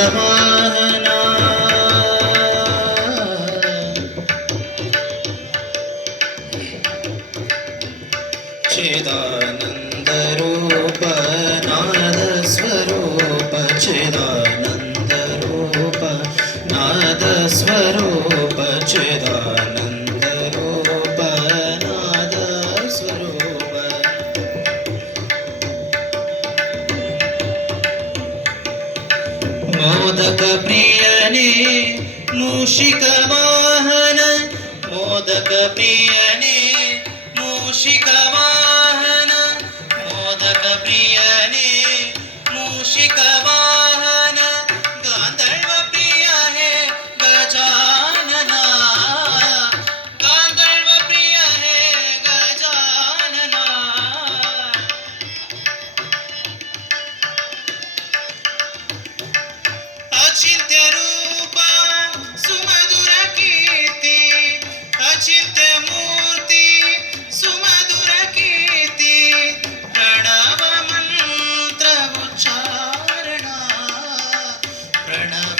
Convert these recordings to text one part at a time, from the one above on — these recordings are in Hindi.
मूषिकवाहना चिदानन्दरूप नादस्वरूप मोदक प्रियने मूषिक वाहन। मोदक प्रियने मूषिक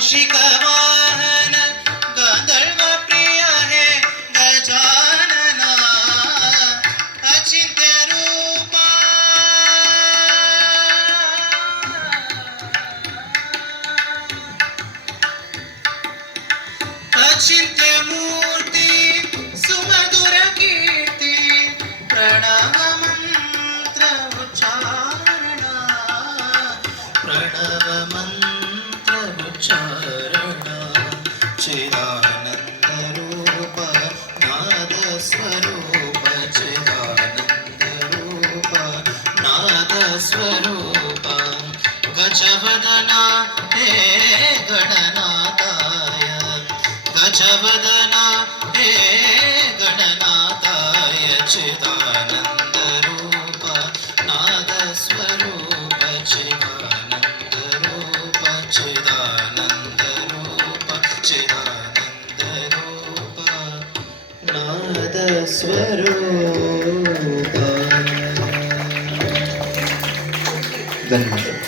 मूषिक वाहन, गंधर्व प्रिय है गजानना अचिंत्य अचिंत्य मूर्ति, सुमधुर कीर्ति, प्रणव मंत्र प्रणव मंत्र उच्चारणा चिदानंद रूप नाद स्वरूप चिदानंद रूप नाद स्वरूप गजवदना हे गणनाथाय। गजवदना स्वरूप धन्यवाद